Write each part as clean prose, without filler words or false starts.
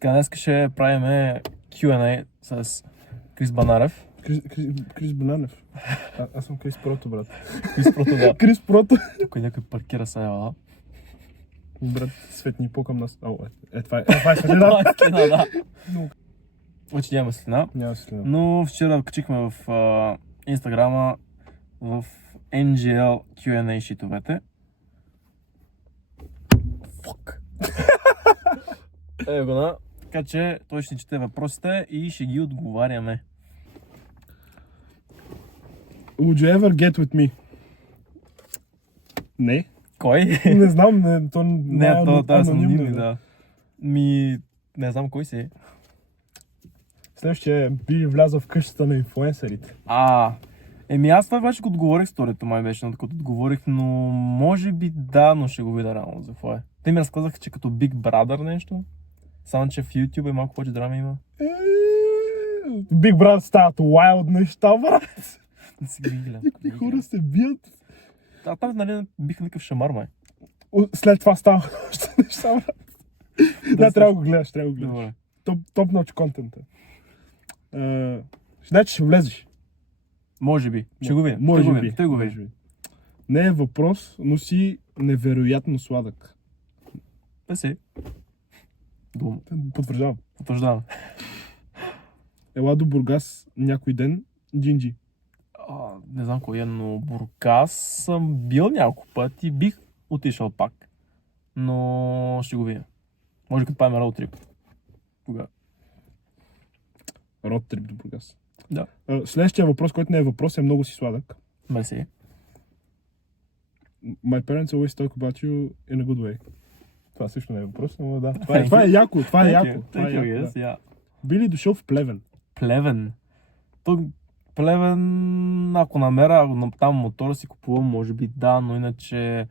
Така, днес ще правим Q&A с Крис Банарев. Крис Бананев. Аз съм Крис Прото, брат. Крис Прото, да. Крис Прото. Тук някой паркира сега, Брат, светни по-към нас. Това е светлина. да. Вече няма светлина. Няма светлина. Но вчера качихме в Инстаграма в NGL Q&A шитовете. Фак. Его на. Така че той ще ни чете въпросите и ще ги отговаряме. Would you ever get with me? Не. Кой? Не знам, то Не, то е анонимно, анонимно, да. Не знам кой си. Следващия би влязъл в къщата на инфлуенсърите. Аз това вече го отговорих сторито, май беше, но като отговорих, но може би да, но ще го видя реално за какво е. Те ми разказаха, че като Big Brother нещо, само че в YouTube е малко повече драма има. Big Brother стават wild неща, брат. Не си ги гледам. Някакви хора се бият. Там, нали, бих някакъв шамар, май. След това става още неща, брат. Да, трябва да го гледаш, Добре. Топ-ноч контента. Значи ще влезеш. Може би. Ще го видим. Може би. Той го види. Не е въпрос, но си невероятно сладък. Да си. Потвърждавам. Потвърждавам. Ела до Бургас някой ден, Джинджи. Не знам кой е, но Бургас съм бил няколко пъти, бих отишъл пак. Но ще го видя. Може като правим роуд трип. Кога? Род трип до Бургас. Да. Следващия въпрос, който не е въпрос, е много си сладък. Мерси. My parents always talk about you in a good way. Това също не е въпрос, но да. Това е яко, това е яко. Yeah. Би ли дошъл в Плевен? Плевен. Плевен, ако намеря там мотора си купувам, може би да, но иначе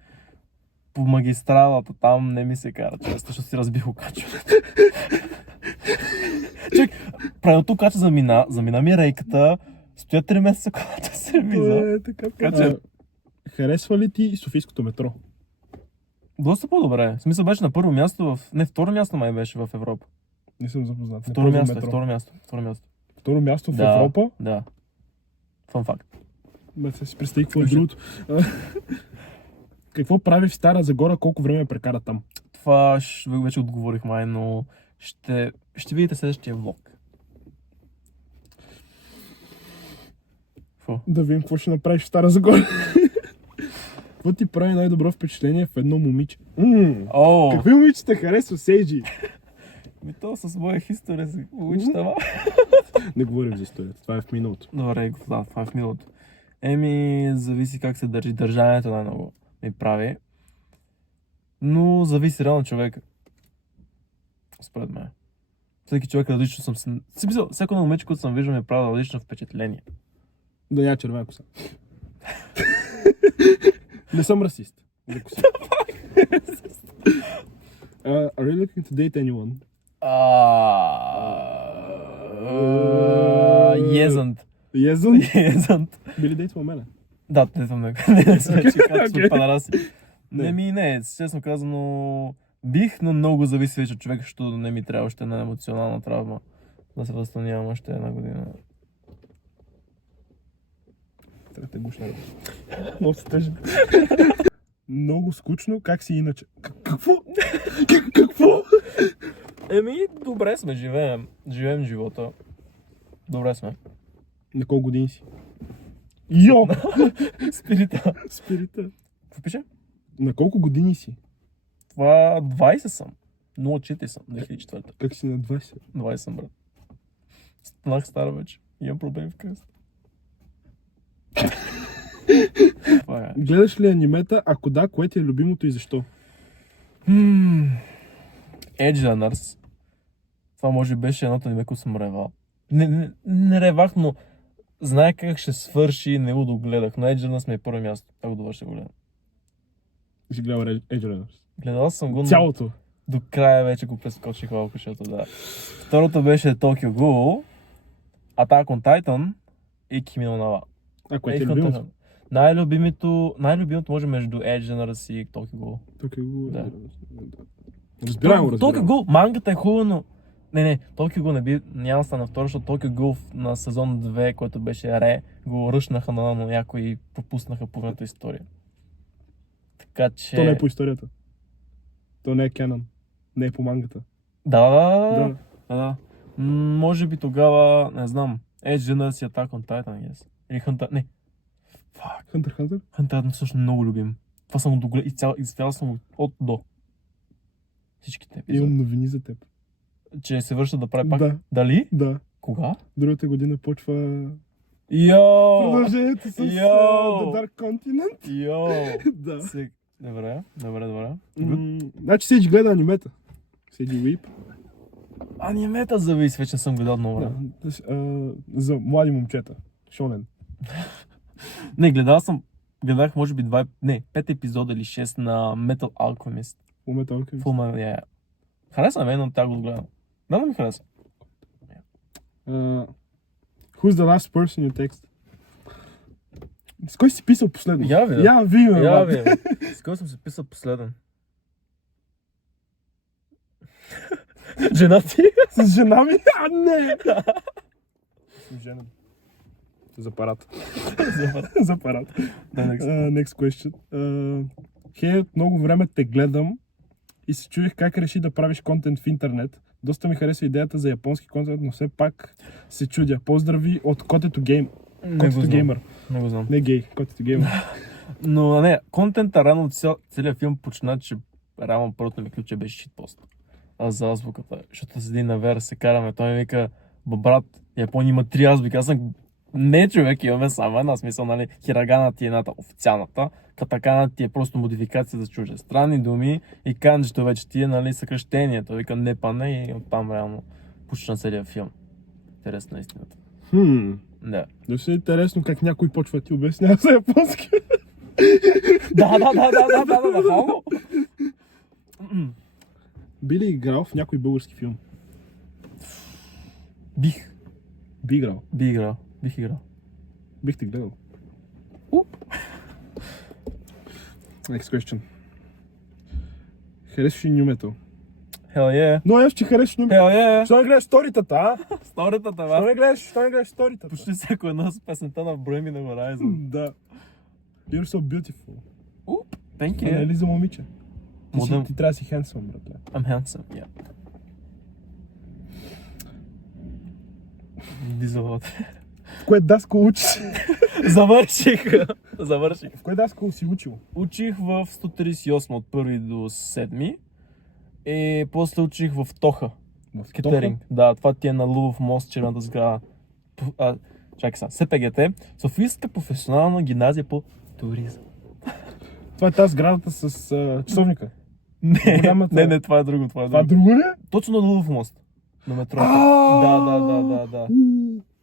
по магистралата там не ми се кара често, защото си разбих качването. Чек, правилното кача замина ми рейката, стоя 3 месеца колата сервиза. Харесва ли ти Софийското метро? Доста по-добре. В смисъл беше на първо място второ място май беше в Европа. Не съм запознат. Второ място. Второ място в Европа? Да. Фан факт. Да си представи какво е другото. Какво прави в Стара Загора, колко време прекара там? Това вече отговорих май, но ще видите следващия влог. Да видим какво ще направиш в Стара Загора. Какво ти прави най-добро впечатление в едно момиче? Какви момичета харесва Сейджи? То с моя история си момичета. Не говорим за историята, това е в миналото. Добре, това е в миналото. Зависи как се държи. Държанието най-много ми прави. Но зависи реално човека. Според мен. Всеки човек различно съм... Всяко едно момиче, което съм виждал, ми прави различно впечатление. Да няма червена коса. Не съм расист. Are you looking to date anyone? Езант. Езант? Би ли дейтвал мене? Да, дейтвам него. Не съм сме падараси. Не, честно казано, бих, но много зависи вече от човека, защото не ми трябва още една емоционална травма. Да се възстановявам още една година. Трябва да гушна. Много се тъжен. Много скучно, как си иначе? Какво? Какво? Добре сме, живеем живота. Добре сме. На колко години си? Йо! Спирита. Какво пише? На колко години си? Това 20 съм. 04 съм, 2004. Как си на 20? 20 съм, брат. Станах стара вече. Имам проблеми в къща. Гледаш ли анимета? Ако да, кое ти е любимото и защо? Edgerunners. Това може би беше едното аниме, което съм ревал. Не ревах, но знае как ще свърши и не го догледах. Но Edgerunners ми е първо място. Това го добър ще го гледам. Си гледал Edgerunners? Гледал съм го, цялото? До края вече го прескочих малко, защото да. Второто беше Tokyo Ghoul, Attack on Titan и Kimi no Na wa. Кое ти е любимото? Най-любимото може между Edgerunners и Tokyo Ghoul. Tokyo Ghoul. Да. Разбираем. Tokyo Ghoul, мангата е хубава, но Не, Токио го не би, няма да стане втора, защото Токио Гол на сезон 2, който беше Ре, го ръшнаха на някой и пропуснаха половината история. Така че... То не е по историята. То не е canon. Не е по мангата. Да. Може би тогава, не знам, Edge Runners и Attack on Titan, yes. Или Hunter... Не. Fuck. Hunter x Hunter? Hunter Titan също много любим. Това съм го догледал, изцял съм го от до. Всичките епизоди. Имам новини за теб. Че се връща да прави пак. Да. Дали? Да. Кога? Другата година почва Йоу! продължението с The Dark Continent. Йоу! Да. Добре. Значи Сейдж гледа анимета. Сейдж Уип. Анимета зависи, вече не съм гледал много време. За млади момчета. Шонен. Не, гледах може би 5 епизода или 6 на Metal Alchemist. Момента Алкемист. Фулма, Хареса ме, но тя го гледам. Да ми хареса. Who's the last person you text? С кой си писал последно? Я ви, да. Я ви, бе. С кой съм се писал последен? Жена ти? С жена ми? Не! С жена. За парад. За парад. Next question. Хей, от много време те гледам и се чудих как реши да правиш контент в интернет. Доста ми хареса идеята за японски контент, но все пак се чудя. Поздрави от Котето Геймър. Не го знам. Не гей, Котето Геймър. Но не, контента рано целият филм почна, че реално първото ми ключе беше шитпост. Аз за азбуката, защото седи на вера, се караме. Той ми вика, брат, Япония има 3 азбуки. Аз съм, не човек, имаме само една смисъл, нали, хирагана ти е едната официалната, катакана ти е просто модификация за чуждестранни думи и канджито вече ти е, нали, съкръщение. Той вика не пане и оттам реално почна целият филм. Интересно на истината. Да. Доста е интересно как някой почва да ти обяснява за японски. Да, хало. Би ли играл в някой български филм? Бих играл. Бих играл. Бих те гледал. Next question. Харесваш ли нюмето? Hell yeah. Но аз, че харесваш нюмето. Hell yeah. Що не гледаш сторитата, а? Сторитата, Що не гледаш сторитата? Почти всяко едно с песента на Bring Me The Horizon. Да. You're so beautiful. Thank Това не е you. ли за момиче? Ти трябва да си handsome, братле. I'm handsome, yeah. Дизелот. В кое даско учиш? Завърших. В кое даско си учил? Учих в 138 от 1 до 7 и после учих в Тоха. В Кетеринг. Да, това ти е на Лувов мост, червената сграда. Чакай сега, СПГТ, Софийска професионална гимназия по туризъм. Това е тази сградата с часовника. Не, това е друго. Това друго ли? Точно на Лувов мост. На метрото. Да.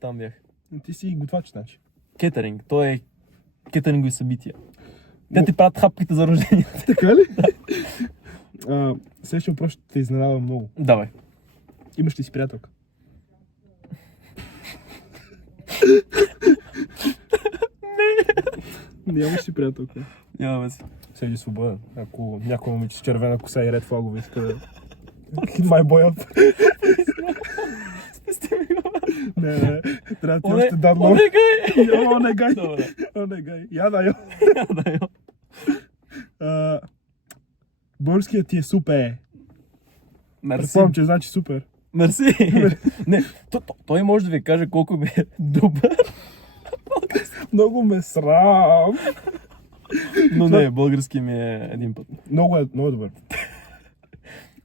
Там бях. Ти си готвач, значи. Кетеринг. Той е кетерингови събития. Те ти правят хапките за рождение. Така ли? Следващия въпрос ще те изненадва много. Давай. Имаш ли си приятелка? Не. Нямаш си приятелка. Нямаме си. Седи свободен. Ако някой момиче с червена коса и ред флагове иска да... Hit my boy up. Не. Трябва да ти още дар лор. Онегай. Я да йо. Българският ти е супер. Мерси. Предполагам, че значи супер. Мерси. Не, той може да ви каже колко ми е добър. Много ме срам. Но не, български ми е един път. Много добър.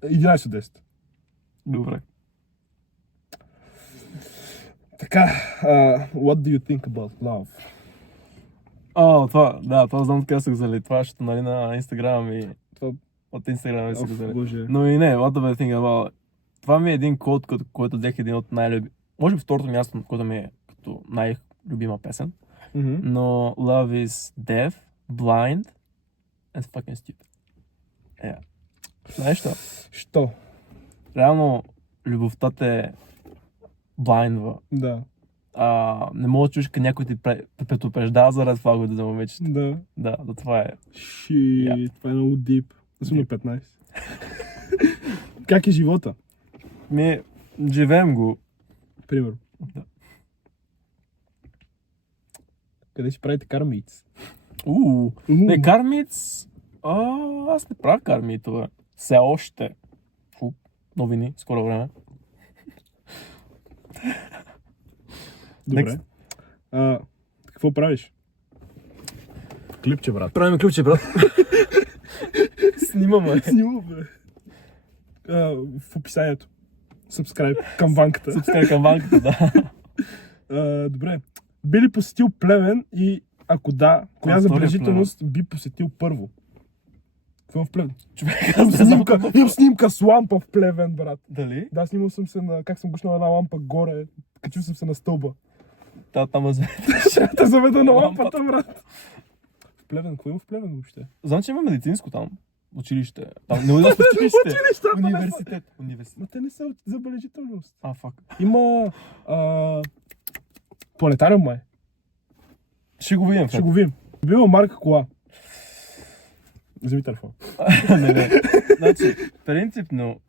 11 от 10. Добре. Така, what do you think about love? Това знам така са го взели. Това ще нали на Инстаграм и от Инстаграм са го взели. Боже. Но и не, what do I think about... Това ми е един код, който взех един от най-люби... Може би второто място, което ми е като най-любима песен. Но love is deaf, blind and fucking stupid. Знаеш що? Що? Реално, любовта те блайндва. Да. Не мога да чуеш, като някой ти предупреждава за red flag за момичета. Да. Това е. Това е много deep. Аз съм на 15. Как е живота? Живеем го. Примерно. Да. Къде си правите кармейц? Не, кармиц... аз не правя кармитове. Все още. Новини, скоро време. Добре. Какво правиш? Клипче, брат. Правим ключе, брат. Снимаме. Снимаме. В описанието. Subscribe към банката. Subscribe към банката, да. Добре. Би ли посетил Плевен и ако да, коя Втория забележителност би посетил първо? Какво в Плевен? Човек, аз не знам какво... Имам снимка с лампа в Плевен, брат. Дали? Да, снимал съм се на... Как съм гушнал една лампа горе. Качил съм се на стълба. Там е Ще те заведа на лампата, брат. В Плевен, какво има в Плевен въобще? Знам, че има медицинско там. Училище. Там не удачно училище. Университет. Ма те не са забележителност. Фак. Има... Планетариум май. Ще го видим. Ще го видим. Била марка кола. Вземи телефон. Не. Значи,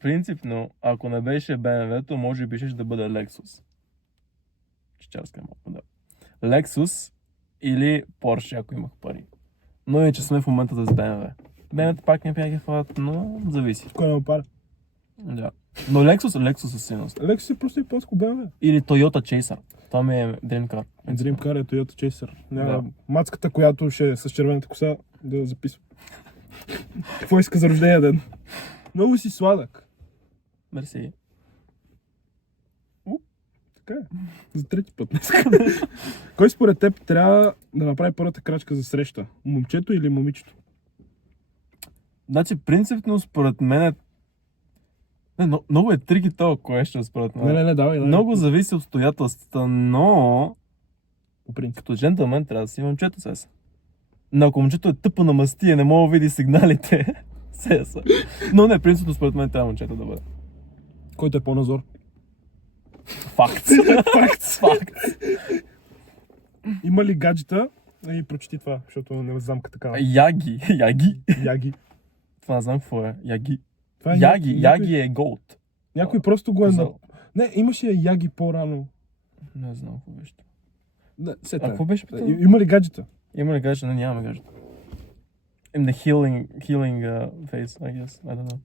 принципно, ако не беше BMW-то, може би ще да бъде Lexus. Чичарска малко, да. Lexus или Porsche, ако имах пари. Но и че сме в момента с BMW. BMW пак не бяха хват, но зависи. Кой не пара? Да. Но Lexus със сигурност. Lexus е просто и по-ско BMW. Или Toyota Chaser. Това ми е Dream Car. Dream Car е Toyota Chaser. Да. Мацката, която ще е с червената коса, да я записва. Какво иска за рождения ден? Много си сладък. Мерси. Така е. За трети път. Кой според теб трябва да направи първата крачка за среща? Момчето или момичето? Значи, принципно, според мен е... Много е трики това question, според мен. Не, давай. Много зависи от обстоятелствата, но... По принцип. Като джентълмен трябва да си момчето сеса. Но ако момчето е тъпо на мастия, не мога да види сигналите, сеса. Но не, принципно според мен трябва момчето да бъде. Който е по-назор? Факт. Факт. Има ли гаджета? И прочети това, защото не знам такава. Яги. Яги. Това не знам какво е. Яги. Това е Яги е голд. Някой просто го е на... Козел. Не, имаше Яги по-рано. Не знам какво беше. Не, А какво беше питал? Има ли гаджета? Има ли гаджета? Не, нямаме гаджета. In the healing phase, I guess. I don't know.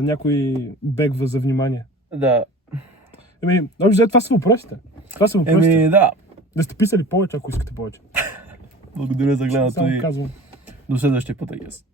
Някой бегва за внимание. Да. Общо, това са въпросите. Да. Да сте писали повече, ако искате повече. Благодаря за гледането Само и казвам. до следващия път, I guess.